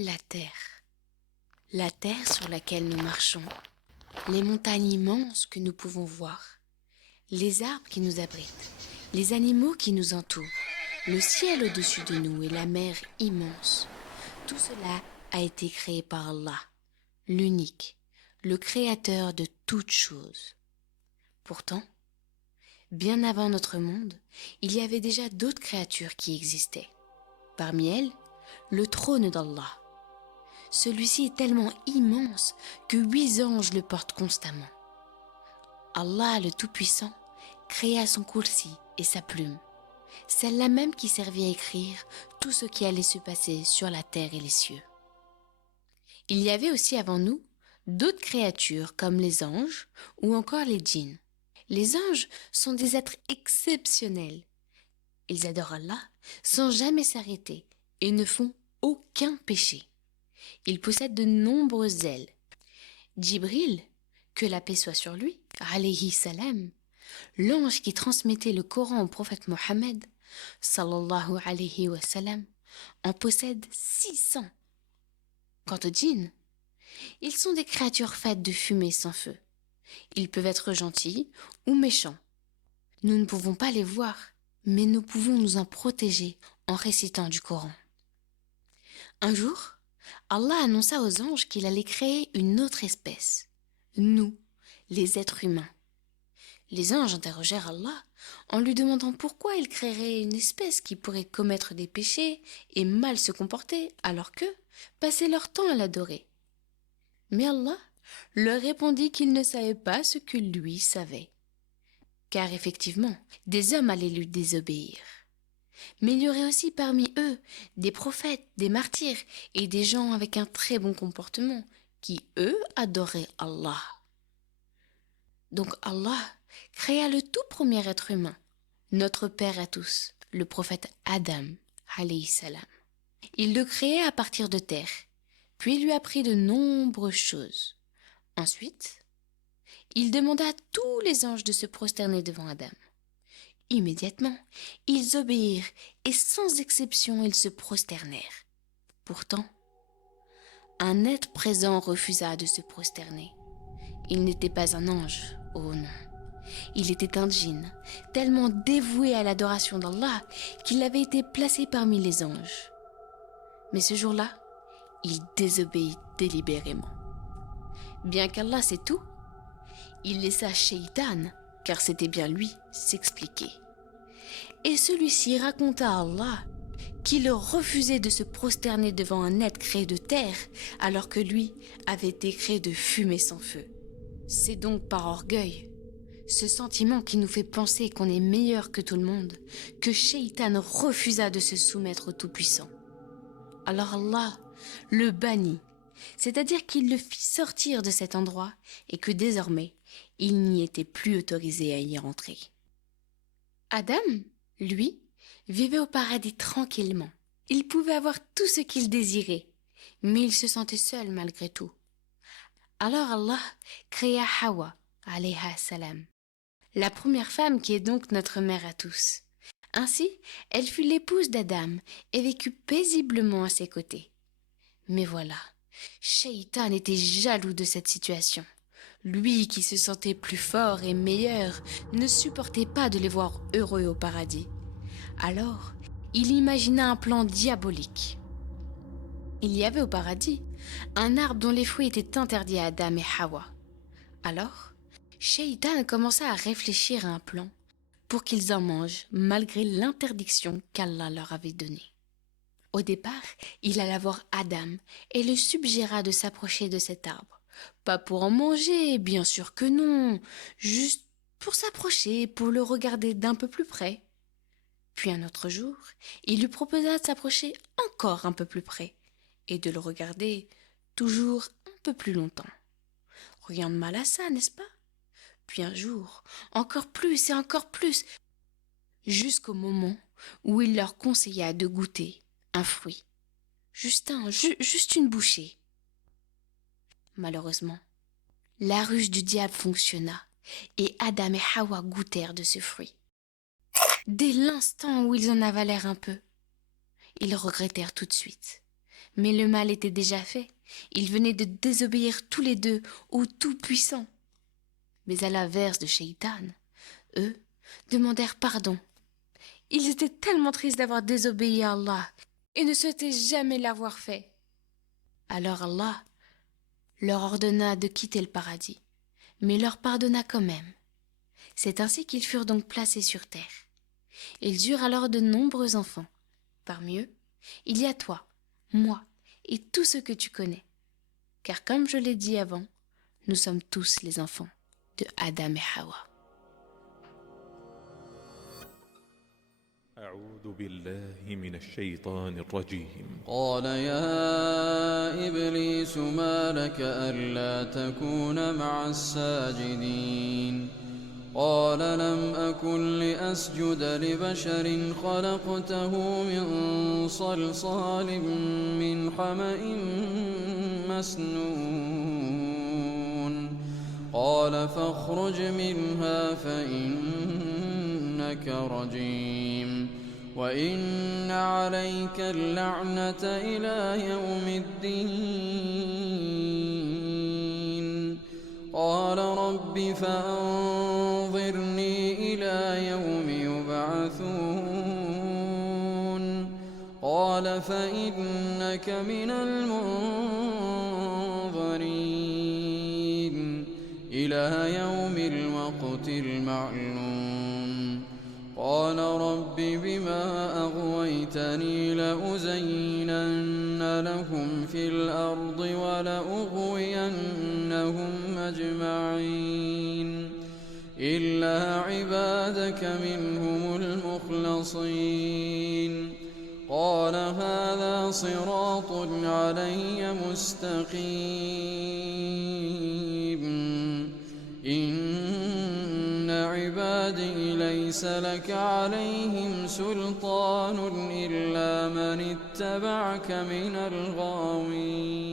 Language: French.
La terre. La terre sur laquelle nous marchons, les montagnes immenses que nous pouvons voir, les arbres qui nous abritent, les animaux qui nous entourent, le ciel au-dessus de nous et la mer immense. Tout cela a été créé par Allah, l'unique, le créateur de toutes choses. Pourtant, bien avant notre monde, il y avait déjà d'autres créatures qui existaient. Parmi elles, le trône d'Allah. Celui-ci est tellement immense que 8 anges le portent constamment. Allah, le Tout-Puissant, créa son kursi et sa plume, celle-là même qui servait à écrire tout ce qui allait se passer sur la terre et les cieux. Il y avait aussi avant nous d'autres créatures comme les anges ou encore les djinns. Les anges sont des êtres exceptionnels. Ils adorent Allah sans jamais s'arrêter et ne font aucun péché. Ils possèdent de nombreuses ailes. Djibril, que la paix soit sur lui, alayhi salam, l'ange qui transmettait le Coran au prophète Mohammed, sallallahu alayhi wa sallam, en possède 600. Quant aux djinns, ils sont des créatures faites de fumée sans feu. Ils peuvent être gentils ou méchants. Nous ne pouvons pas les voir, mais nous pouvons nous en protéger en récitant du Coran. Un jour, Allah annonça aux anges qu'il allait créer une autre espèce, nous, les êtres humains. Les anges interrogèrent Allah en lui demandant pourquoi il créerait une espèce qui pourrait commettre des péchés et mal se comporter alors qu'eux passaient leur temps à l'adorer. Mais Allah leur répondit qu'il ne savait pas ce que lui savait. Car effectivement, des hommes allaient lui désobéir. Mais il y aurait aussi parmi eux des prophètes, des martyrs et des gens avec un très bon comportement qui, eux, adoraient Allah. Donc Allah créa le tout premier être humain, notre père à tous, le prophète Adam, alayhi salam. Il le créa à partir de terre, puis il lui apprit de nombreuses choses. Ensuite, il demanda à tous les anges de se prosterner devant Adam. Immédiatement, ils obéirent et sans exception, ils se prosternèrent. Pourtant, un être présent refusa de se prosterner. Il n'était pas un ange, oh non. Il était un djinn, tellement dévoué à l'adoration d'Allah qu'il avait été placé parmi les anges. Mais ce jour-là, il désobéit délibérément. Bien qu'Allah sait tout, il laissa Shaitan, car c'était bien lui, s'expliquer. Et celui-ci raconta à Allah qu'il refusait de se prosterner devant un être créé de terre alors que lui avait été créé de fumée sans feu. C'est donc par orgueil, ce sentiment qui nous fait penser qu'on est meilleur que tout le monde, que Shaitan refusa de se soumettre au Tout-Puissant. Alors Allah le bannit, c'est-à-dire qu'il le fit sortir de cet endroit et que désormais, il n'y était plus autorisé à y rentrer. Adam, lui, vivait au paradis tranquillement. Il pouvait avoir tout ce qu'il désirait, mais il se sentait seul malgré tout. Alors Allah créa Hawa, alayha salam, la première femme qui est donc notre mère à tous. Ainsi, elle fut l'épouse d'Adam et vécut paisiblement à ses côtés. Mais voilà, Shaitan était jaloux de cette situation. Lui qui se sentait plus fort et meilleur ne supportait pas de les voir heureux au paradis. Alors, il imagina un plan diabolique. Il y avait au paradis un arbre dont les fruits étaient interdits à Adam et Hawa. Alors, Shaitan commença à réfléchir à un plan pour qu'ils en mangent malgré l'interdiction qu'Allah leur avait donnée. Au départ, il alla voir Adam et le suggéra de s'approcher de cet arbre. Pas pour en manger, bien sûr que non, juste pour s'approcher, pour le regarder d'un peu plus près. Puis un autre jour, il lui proposa de s'approcher encore un peu plus près et de le regarder toujours un peu plus longtemps. Rien de mal à ça, n'est-ce pas? Puis un jour, encore plus et encore plus, jusqu'au moment où il leur conseilla de goûter un fruit. Juste une bouchée. Malheureusement, la ruse du diable fonctionna et Adam et Hawa goûtèrent de ce fruit. Dès l'instant où ils en avalèrent un peu, ils regrettèrent tout de suite. Mais le mal était déjà fait. Ils venaient de désobéir tous les deux au Tout-Puissant. Mais à l'inverse de Shaitan, eux demandèrent pardon. Ils étaient tellement tristes d'avoir désobéi à Allah et ne souhaitaient jamais l'avoir fait. Alors Allah leur ordonna de quitter le paradis, mais leur pardonna quand même. C'est ainsi qu'ils furent donc placés sur terre. Ils eurent alors de nombreux enfants. Parmi eux, il y a toi, moi et tous ceux que tu connais. Car comme je l'ai dit avant, nous sommes tous les enfants de Adam et Hawa. أعوذ بالله من الشيطان الرجيم. قال يا إبليس ما لك ألا تكون مع الساجدين قال لم أكن لأسجد لبشر خلقته من صلصال من حمأ مسنون قال فاخرج منها فإنك رجيم وإن عليك اللعنة إلى يوم الدين قال رب فأنظرني إلى يوم يبعثون قال فإنك من المنظرين إلى يوم الوقت المعلوم قال رب بما أغويتني لأزينن لهم في الأرض ولأغوينهم أجمعين إلا عبادك منهم المخلصين قال هذا صراط علي مستقيم إن عبادي ليس لك عليهم سلطان إلا من اتبعك من الغاوين